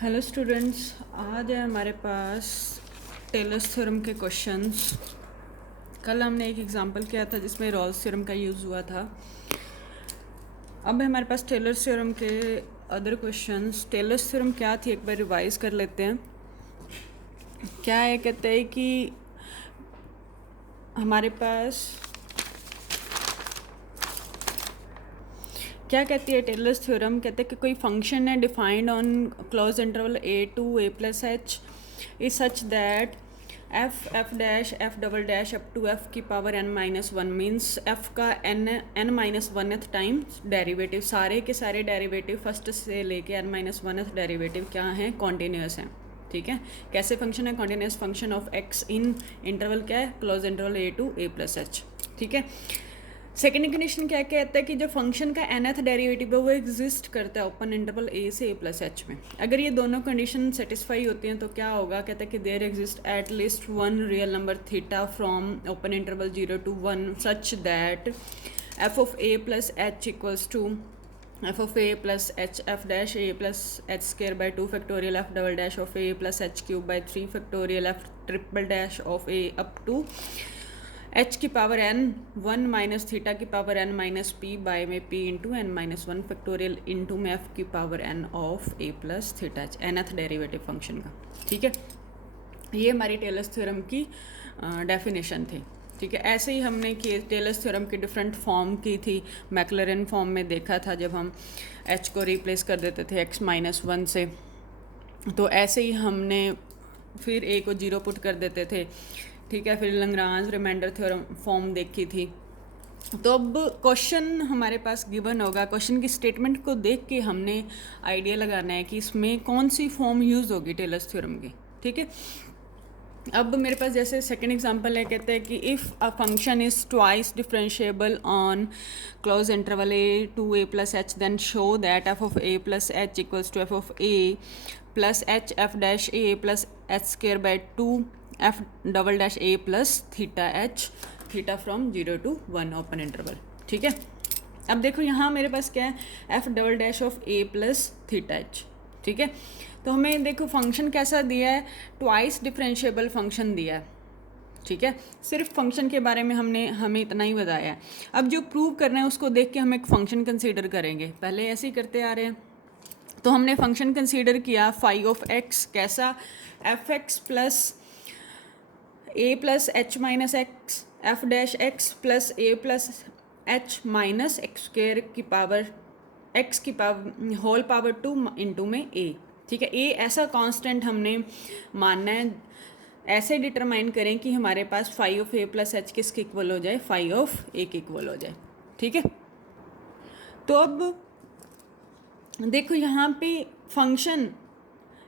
Hello students, आज है हमारे पास टेलर्स थ्योरम के क्वेश्चंस। कल हमने एक एग्जांपल किया था जिसमें रॉल्स थ्योरम का यूज़ हुआ था। अब है हमारे पास टेलर्स थ्योरम के अदर क्वेश्चंस। टेलर्स थ्योरम क्या थी एक बार रिवाइज कर लेते हैं। क्या है, कहते हैं कि हमारे पास क्या कहती है टेलर्स थ्योरम, कहते हैं कि कोई फंक्शन है defined on close interval A to A plus H is such that F dash F double dash up to F की power N minus one means F का N minus oneth time derivative, सारे के सारे derivative first से लेके N minus वनथ derivative क्या हैं, continuous हैं। ठीक है, कैसे फंक्शन है, continuous function of x in interval क्या है, close interval A to A plus H. ठीक है, सेकेंड कंडीशन क्या कहता है कि जो फंक्शन का nth डेरिवेटिव है वो एग्जिस्ट करता है ओपन इंटरवल ए से ए प्लस एच में। अगर ये दोनों कंडीशन सेटिस्फाई होती हैं तो क्या होगा, कहता है कि there exist at least one real number theta from open interval 0 to 1 such that F of A plus H equals to F of A plus H F dash A plus H square by 2 factorial F double dash of A plus H cube by 3 factorial F triple dash of A up to H की power N one minus theta की power N minus P by में P into N minus one factorial into में F की power N of A plus theta H, nth derivative function का। ठीक है, ये हमारी टेलर्स थ्योरम की डेफिनेशन थी। ठीक है, ऐसे ही हमने टेलर्स थ्योरम की डिफरेंट फॉर्म की थी। मैक्लरेन फॉर्म में देखा था जब हम एच को रिप्लेस कर देते थे एक्स माइनस वन से, तो ऐसे ही हमने फिर ए को जीरो पुट कर देते थे। ठीक है, फिर लंग्रांज रिमाइंडर थ्योरम फॉर्म देखी थी। तो अब क्वेश्चन हमारे पास गिवन होगा, क्वेश्चन की स्टेटमेंट को देख के हमने आइडिया लगाना है कि इसमें कौन सी फॉर्म यूज़ होगी टेलर्स थ्योरम की। ठीक है, अब मेरे पास जैसे सेकेंड एग्जांपल है, कहते हैं कि if a function is twice differentiable on close interval A to A plus H then show that F of A plus H equals to F of A plus H F dash A plus H square by two F double dash A plus theta H theta from 0 to 1 open interval. ठीक है, अब देखो यहाँ मेरे पास क्या है, F double dash of A plus theta H. ठीक है, तो हमें देखो फंक्शन कैसा दिया है, ट्वाइस डिफरेंशिएबल फंक्शन दिया है। ठीक है, सिर्फ फंक्शन के बारे में हमें इतना ही बताया है। अब जो प्रूव करना है उसको देख के हम एक फंक्शन कंसीडर करेंगे, पहले ऐसे ही करते आ रहे हैं। तो हमने फंक्शन कंसीडर किया फाई ऑफ एक्स, कैसा, F X plus A plus H minus X F dash X plus A plus H minus X square की पावर एक्स की पावर होल पावर 2 इंटू में ए। ठीक है, ए ऐसा कांस्टेंट हमने मानना है, ऐसे डिटरमाइन करें कि हमारे पास phi of A plus H किसके इक्वल हो जाए, फाई ऑफ ए के इक्वल हो जाए। ठीक है, तो अब देखो यहाँ पे फंक्शन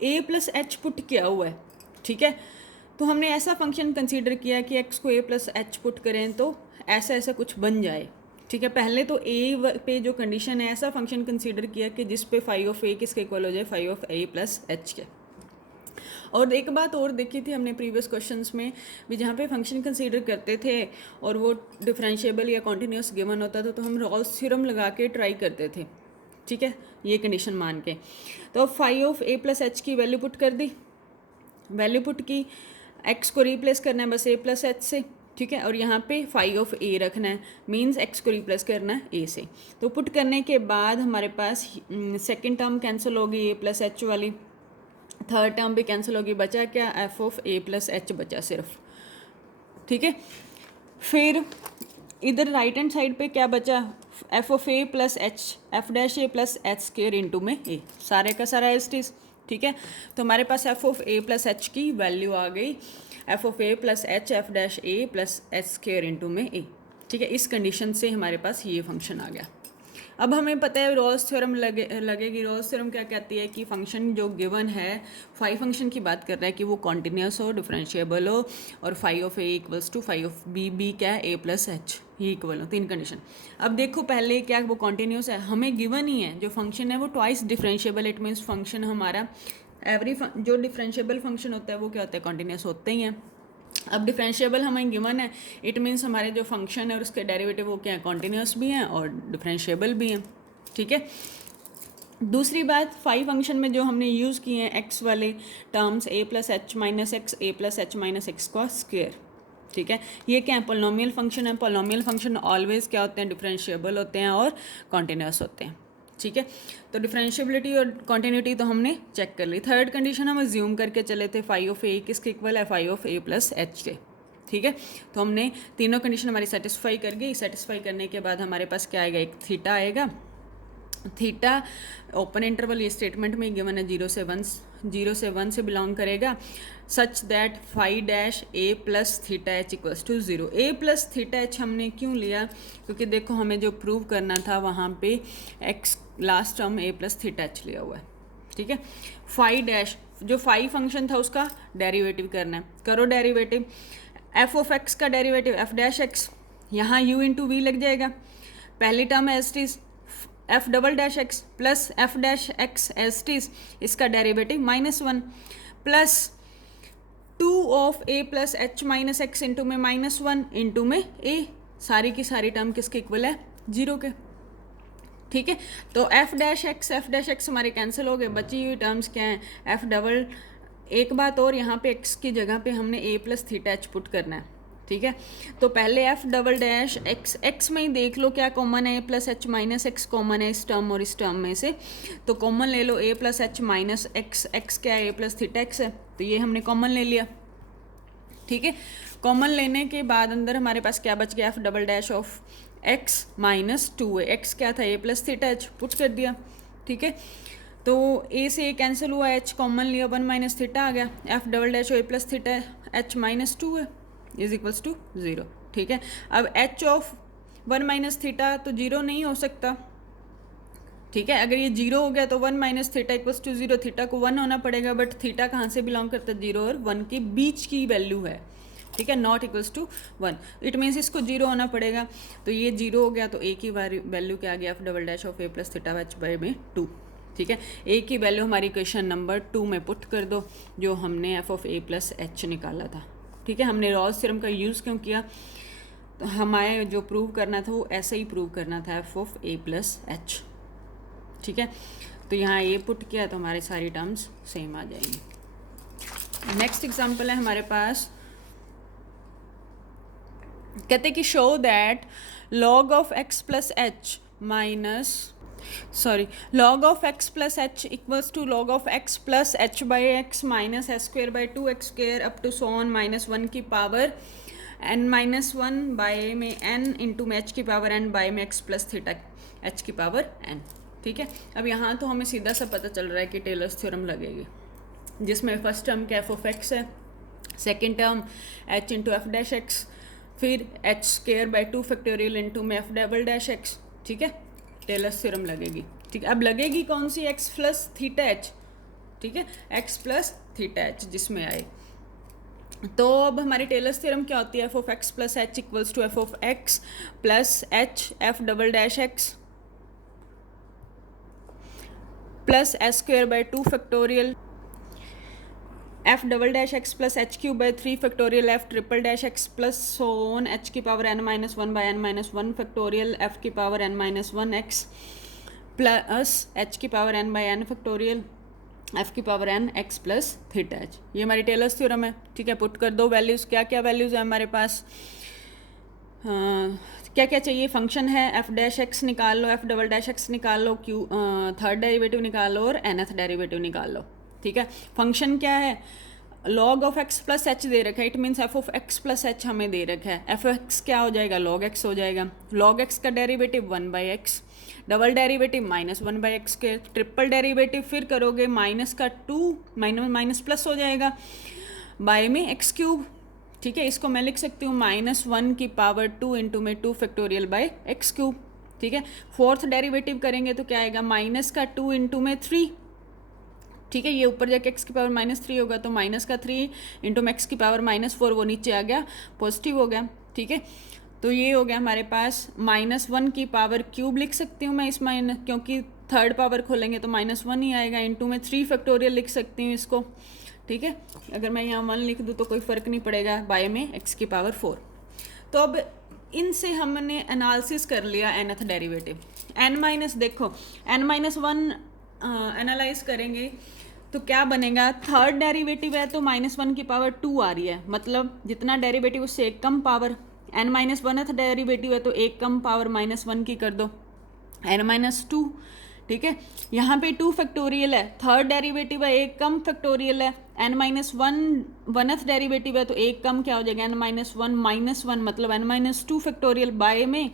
ए प्लस एच पुट किया हुआ है। ठीक है, तो हमने ऐसा फंक्शन कंसीडर किया कि एक्स को ए प्लस एच पुट करें तो ऐसा ऐसा कुछ बन जाए। ठीक है, पहले तो ए पे जो कंडीशन है ऐसा फंक्शन कंसीडर किया कि जिस पे फाई ऑफ ए किसके इक्वल हो जाए, phi of A plus H के। और एक बात और देखी थी हमने प्रीवियस क्वेश्चंस में भी, जहाँ पे फंक्शन कंसीडर करते थे और वो डिफरेंशिएबल या कॉन्टीन्यूस गिवन होता था तो हम रॉल्स थ्योरम लगा के ट्राई करते थे। ठीक है, ये कंडीशन मान के। तो phi of A plus H की वैल्यू पुट कर दी, वैल्यू पुट की, एक्स को रिप्लेस करना है बस ए प्लस एच से। ठीक है, और यहाँ पे फाई ऑफ ए रखना है, मीन्स एक्स को रिप्लेस करना है ए से। तो पुट करने के बाद हमारे पास सेकेंड टर्म कैंसिल होगी ए प्लस एच वाली, थर्ड टर्म भी कैंसिल होगी, बचा क्या, F of A plus H बचा सिर्फ। ठीक है, फिर इधर राइट हैंड साइड पे क्या बचा, F of A plus H F dash A plus H square into में ए, सारे का सारा एस टी। ठीक है, तो हमारे पास F of A plus H की वैल्यू आ गई, F of A plus H F dash A plus H square into में ए। ठीक है, इस कंडीशन से हमारे पास ये फंक्शन आ गया। अब हमें पता है रॉल्स थ्योरम लगेगी। रॉल्स थ्योरम क्या कहती है कि फंक्शन जो गिवन है, फाई फंक्शन की बात कर रहा है कि वो कॉन्टीन्यूस हो, डिफरेंशिएबल हो और phi of A equals to phi of B, B क्या है, ए प्लस एच, ये इक्वल हो, तीन कंडीशन। अब देखो पहले क्या वो कॉन्टीन्यूस है, हमें गिवन ही है, जो फंक्शन है वो twice differentiable, it means function हमारा जो डिफरेंशिएबल फंक्शन होता है वो क्या होता है, कॉन्टीन्यूस होते ही हैं। अब डिफरेंशिएबल हमें गिवन है, इट मीन्स हमारे जो फंक्शन है और उसके डेरिवेटिव वो क्या है, कॉन्टीन्यूस भी हैं और डिफरेंशिएबल भी हैं। ठीक है, दूसरी बात, फाई फंक्शन में जो हमने यूज़ किए हैं एक्स वाले टर्म्स ए प्लस एच माइनस एक्स, ए प्लस एच माइनस एक्स का स्क्वेयर, ठीक है, ये क्या है, पोलिनोमियल फंक्शन है। पोलिनोमियल फंक्शन ऑलवेज क्या होते हैं, डिफरेंशिएबल होते हैं और कॉन्टिन्यूस होते हैं, ठीक है। तो डिफरेंशिएबिलिटी और कॉन्टिन्यूटी तो हमने चेक कर ली। थर्ड कंडीशन हम अज्यूम करके चले थे फाई ऑफ ए किसके इक्वल है, phi of A plus H के, ठीक है। तो हमने तीनों कंडीशन हमारी सेटिस्फाई कर गई। सेटिस्फाई करने के बाद हमारे पास क्या आएगा, एक थीटा आएगा। थीटा ओपन इंटरवल ये स्टेटमेंट में गिवन है 0 से 1 से बिलोंग करेगा, such that phi dash A plus theta H equals to 0। A plus theta H हमने क्यों लिया, क्योंकि देखो हमें जो प्रूव करना था वहाँ पे X last term A plus theta H लिया हुआ है, ठीक है। फाई डैश जो फाई फंक्शन था उसका डेरिवेटिव करना है, करो डेरिवेटिव। एफ ऑफ एक्स का डेरिवेटिव एफ डैश एक्स, यहाँ यू इंटू वी लग जाएगा, पहली term as it is F double dash X plus F dash X as it is, इसका derivative -1 plus 2 of A plus H minus X into में -1 into में ए, सारी की सारी टर्म किसके इक्वल है, 0 के, ठीक है। तो एफ डैश एक्स हमारे कैंसिल हो गए, बची हुई टर्म्स क्या हैं, एफ डबल, एक बात और, यहाँ पे एक्स की जगह पे हमने ए प्लस थीटा एच पुट करना है, ठीक है। तो पहले एफ डबल डैश एक्स में ही देख लो क्या कॉमन है, A plus H minus X common है इस टर्म और इस टर्म में से, तो कॉमन ले लो A plus H minus X, X क्या है, ए प्लस थीटा एक्स है, तो ये हमने कॉमन ले लिया, ठीक है। कॉमन लेने के बाद अंदर हमारे पास क्या बच गया, F double dash of x minus 2 है, एक्स क्या था, ए प्लस थीटा एच, पुट कर दिया, ठीक है। तो ए से ए कैंसिल हुआ, एच कॉमन लिया, 1 माइनस थीटा आ गया, F double dash A plus theta H minus 2 है इज इक्वल्स टू 0, ठीक है। अब एच ऑफ 1 माइनस थीटा तो 0 नहीं हो सकता, ठीक है। अगर ये 0 हो गया तो 1 minus theta equals to 0, theta को 1 होना पड़ेगा, बट थीटा कहाँ से बिलोंग करता है, 0 और 1 के बीच की वैल्यू है, ठीक है, not equals to 1, it means इसको 0 होना पड़ेगा। तो ये 0 हो गया तो ए की वैल्यू क्या आ गया, F double dash of A plus theta H by में 2, ठीक है। ए की वैल्यू हमारी इक्वेशन नंबर 2 में पुट कर दो, जो हमने F of A plus H निकाला था, ठीक है। हमने रॉल्स थ्योरम का यूज़ क्यों किया, तो हमारे जो प्रूव करना था वो ऐसे ही प्रूव करना था, F of A plus H, ठीक है। तो यहाँ ए पुट किया तो हमारे सारी टर्म्स सेम आ जाएंगी। नेक्स्ट एग्जांपल है हमारे पास, कहते कि show that log of x plus H minus log of x plus H equals to log of x plus H by x minus h square by 2x square up to so on -1 की power n-1 by में n into में h की power n by में x plus theta h की power n, ठीक है। अब यहाँ तो हमें सीधा सा पता चल रहा है कि टेलर्स थ्योरम लगेगी, जिसमें फर्स्ट टर्म का एफ ऑफ एक्स है, second term h into F dash X, फिर H square by 2 factorial into में एफ डबल डैश एक्स, ठीक है, टेलर्स थ्योरम लगेगी, ठीक है। अब लगेगी कौन सी, एक्स प्लस थीटा एच, ठीक है, एक्स प्लस थीटा एच जिसमें आए। तो अब हमारी टेलर्स थ्योरम क्या होती है, F of x plus H equals to F of x plus H F double dash X plus H square by 2 factorial F double dash X plus H cube by 3 factorial F triple dash X plus सोन H की power n-1 by n-1 factorial F की power n-1 X plus H की power n by n factorial F की power n X plus theta H, ये हमारी tailors theorem है, ठीक है। पुट कर दो वैल्यूज़, क्या क्या वैल्यूज़ है हमारे पास, क्या क्या चाहिए, फंक्शन है एफ डैश एक्स निकाल लो, एफ डबल डैश एक्स निकाल लो, क्यू थर्ड डेरिवेटिव निकाल लो और nth डेरिवेटिव निकाल लो, ठीक है। फंक्शन क्या है, log of x plus H दे रखा है, it means F of x plus H हमें दे रखा है, एफ एक्स क्या हो जाएगा, log एक्स हो जाएगा, log एक्स का derivative 1 by x, double derivative -1 by x के, ट्रिपल डेरिवेटिव फिर करोगे माइनस का 2 माइनस प्लस हो जाएगा बाय में एक्स क्यूब, ठीक है। इसको मैं लिख सकती हूँ -1 की पावर 2 इंटू में 2 फैक्टोरियल बाय एक्स क्यूब, ठीक है। फोर्थ डेरिवेटिव करेंगे तो क्या आएगा, माइनस का 2 इंटू में 3, ठीक है, ये ऊपर जाके x की पावर -3 होगा तो माइनस का 3 इंटू में x की पावर -4, वो नीचे आ गया पॉजिटिव हो गया, ठीक है। तो ये हो गया हमारे पास -1 की पावर क्यूब लिख सकती हूँ मैं इस क्योंकि थर्ड पावर खोलेंगे तो -1 ही आएगा, इंटू में 3 फैक्टोरियल लिख सकती हूँ इसको, ठीक है। अगर मैं यहाँ 1 लिख दूँ तो कोई फ़र्क नहीं पड़ेगा, बाय में x की पावर 4। तो अब इनसे हमने एनालिसिस कर लिया nth डेरिवेटिव, n माइनस देखो n-1 एनालाइज करेंगे तो क्या बनेगा, थर्ड डेरिवेटिव है तो -1 की पावर 2 आ रही है, मतलब जितना डेरिवेटिव उससे एक कम पावर, n-1th डेरिवेटिव है तो एक कम पावर -1 की कर दो, n-2, ठीक है। यहाँ पे 2 फैक्टोरियल है, थर्ड डेरिवेटिव है एक कम फैक्टोरियल है, n-1th डेरिवेटिव है तो एक कम क्या हो जाएगा, n-1 मतलब n-2 फैक्टोरियल बाय में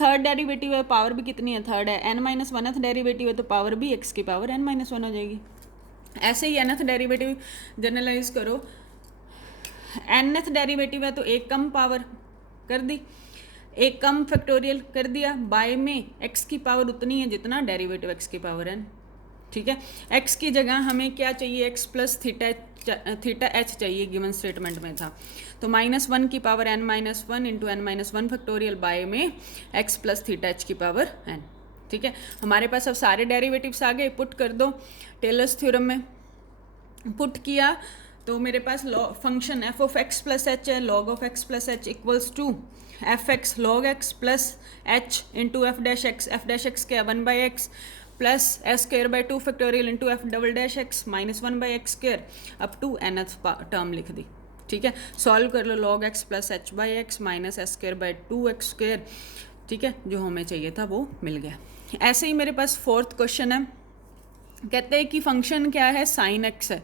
थर्ड डेरिवेटिव है, पावर भी कितनी है, थर्ड है, n-1th डेरिवेटिव है तो पावर भी x की पावर n-1 हो जाएगी। ऐसे ही nth डेरिवेटिव जनरलाइज करो, nth डेरिवेटिव है तो एक कम पावर कर दी, एक कम फैक्टोरियल कर दिया, बाय में x की पावर उतनी है जितना डेरिवेटिव x की पावर n, ठीक है। x की जगह हमें क्या चाहिए, x प्लस थीटा h चाहिए, गिवन स्टेटमेंट में था, तो -1 की power n-1 into n-1 factorial by में x प्लस थीटा h की पावर n, ठीक है। हमारे पास अब सारे डेरिवेटिव्स आ गए, पुट कर दो टेलर्स थ्योरम में। पुट किया तो मेरे पास function f of x plus H है, log of x plus H equals to F X log X plus H into F dash X क्या 1/x plus S square by 2 factorial into F double dash X -1/x square up to nth term लिख दी, ठीक है। Solve कर लो, log x plus H by x minus S square by 2x square, ठीक है, जो हमें चाहिए था वो मिल गया। ऐसे ही मेरे पास फोर्थ क्वेश्चन है, कहते हैं कि फंक्शन क्या है, साइन एक्स है,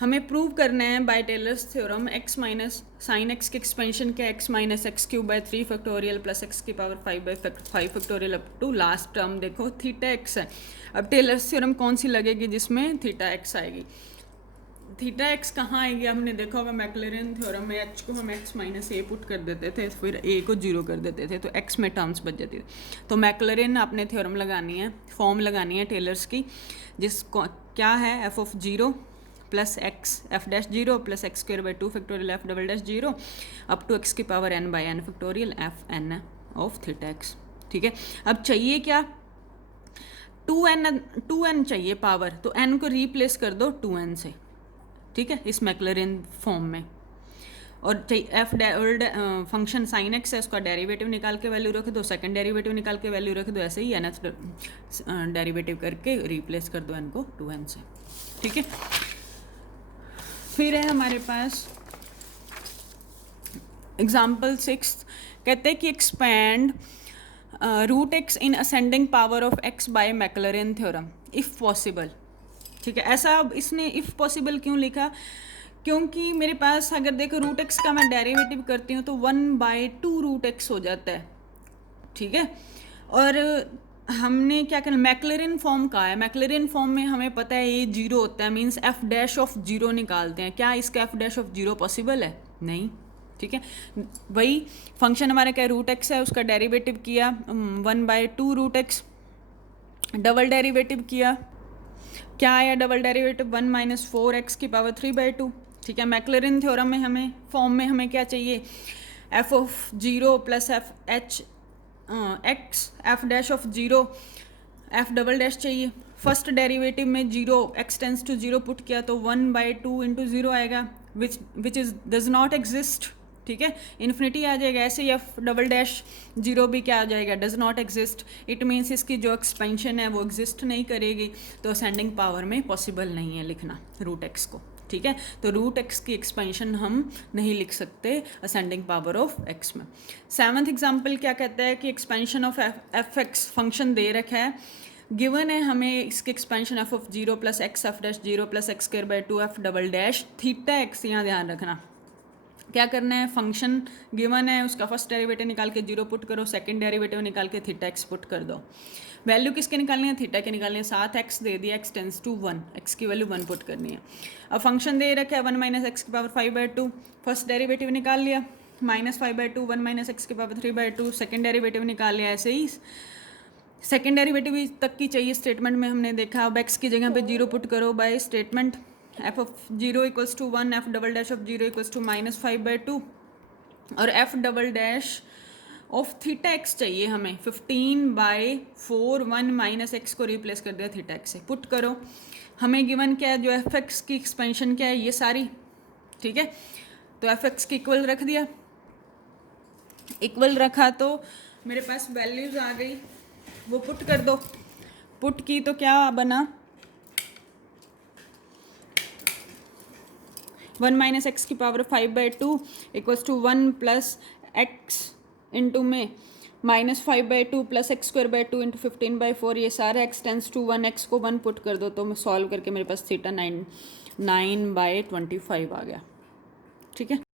हमें प्रूव करना है by Taylor's theorem x minus sine X की एक्सपेंशन क्या है, x minus X cube by 3 factorial plus X की power 5/5 factorial up to last term देखो थीटा एक्स है। अब टेलर्स थ्योरम कौन सी लगेगी जिसमें थीटा एक्स आएगी, थीटा एक्स कहाँ आएगी, हमने देखा होगा मैक्लैरिन थ्योरम में h को हम x माइनस ए पुट कर देते थे, फिर a को 0 कर देते थे तो x में टर्म्स बच जाती थी। तो मैक्लैरिन आपने थ्योरम लगानी है, फॉर्म लगानी है टेलर्स की, जिसको क्या है f of 0 plus x F dash 0 plus x square by 2 factorial F double dash 0 up to x की power n by n factorial F n of theta x, ठीक है। अब चाहिए क्या, 2n चाहिए पावर, तो n को रिप्लेस कर दो 2n से, ठीक है, इस मैक्लैरिन फॉर्म में। और एफ फंक्शन साइन एक्स है, उसका डेरिवेटिव निकाल के वैल्यू रख दो, सेकंड डेरिवेटिव निकाल के वैल्यू रख दो, ऐसे ही nth डेरिवेटिव करके रिप्लेस कर दो n को 2n से, ठीक है। फिर है हमारे पास एग्जाम्पल 6, कहते हैं कि expand root X in ascending power of X by Maclaurin theorem if possible, ठीक है। ऐसा अब इसने इफ़ पॉसिबल क्यों लिखा, क्योंकि मेरे पास अगर देखो रूट एक्स का मैं डेरिवेटिव करती हूँ तो 1/2 रूट एक्स हो जाता है, ठीक है। और हमने क्या करना, मैक्लैरिन फॉर्म का है, मैक्लैरिन फॉर्म में हमें पता है ये 0 होता है, मीन्स एफ डैश ऑफ 0 निकालते हैं, क्या इसका एफ डैश ऑफ 0 पॉसिबल है, नहीं, ठीक है। वही फंक्शन हमारा क्या रूट एक्स है, उसका डेरिवेटिव किया 1/2 रूट एक्स, डबल डेरिवेटिव किया, क्या आया डबल डेरिवेटिव 1 माइनस 4x की पावर 3/2, ठीक है। मैक्लैरिन थ्योरम में हमें फॉर्म में हमें क्या चाहिए, F of 0 plus F H x F dash of 0 F double dash चाहिए। फर्स्ट डेरिवेटिव में 0 x टेंस टू 0 पुट किया तो 1/2 इंटू 0 आएगा, which is does not exist, ठीक है, इन्फिनिटी आ जाएगा। ऐसे ही एफ डबल डैश 0 भी क्या आ जाएगा, does not exist, it means इसकी जो एक्सपेंशन है वो एग्जिस्ट नहीं करेगी, तो असेंडिंग पावर में पॉसिबल नहीं है लिखना रूट एक्स को, ठीक है। तो रूट एक्स की एक्सपेंशन हम नहीं लिख सकते असेंडिंग पावर ऑफ एक्स में। 7th एग्जाम्पल क्या कहता है कि expansion of F X function दे रखा है, गिवन है हमें इसकी expansion F of 0 plus x F dash 0 plus X square by 2 F double dash theta X, यहाँ ध्यान रखना क्या करना है, फंक्शन गिवन है उसका फर्स्ट डेरिवेटिव निकाल के 0 पुट करो, सेकंड डेरिवेटिव निकाल के थीटा एक्स पुट कर दो। वैल्यू किसके निकालनी है, थीटा के निकालनी है, 7x दे दिया, x टेंस टू 1, x की वैल्यू 1 पुट करनी है। अब फंक्शन दे रखा है 1 माइनस एक्स की पावर 5/2, फर्स्ट डेरिवेटिव निकाल लिया, -5/2 1 माइनस एक्स की पावर 3/2, सेकंड डेरिवेटिव निकाल लिया। ऐसे ही सेकंड डेरिवेटिव तक की चाहिए स्टेटमेंट में हमने देखा। अब x की जगह पे 0 पुट करो by statement, F of 0 equals to 1 F double dash of 0 equals to -5/2, और F double dash of theta x चाहिए हमें 15/4 1 माइनस एक्स को रिप्लेस कर दिया थीटा एक्स से, पुट करो। हमें गिवन क्या है, जो एफ एक्स की एक्सपेंशन क्या है, ये सारी, ठीक है। तो एफ एक्स की इक्वल रख दिया, इक्वल रखा तो मेरे पास वैल्यूज आ गई, वो पुट कर दो, पुट की तो क्या बना 1 माइनस एक्स की power 5/2 equals to 1 plus x into में -5/2 प्लस x²/2 इंटू 15/4, ये सारा x टेंस टू 1, x को 1 पुट कर दो तो मैं सॉल्व करके मेरे पास थीटा 9/25 आ गया। ठीक है।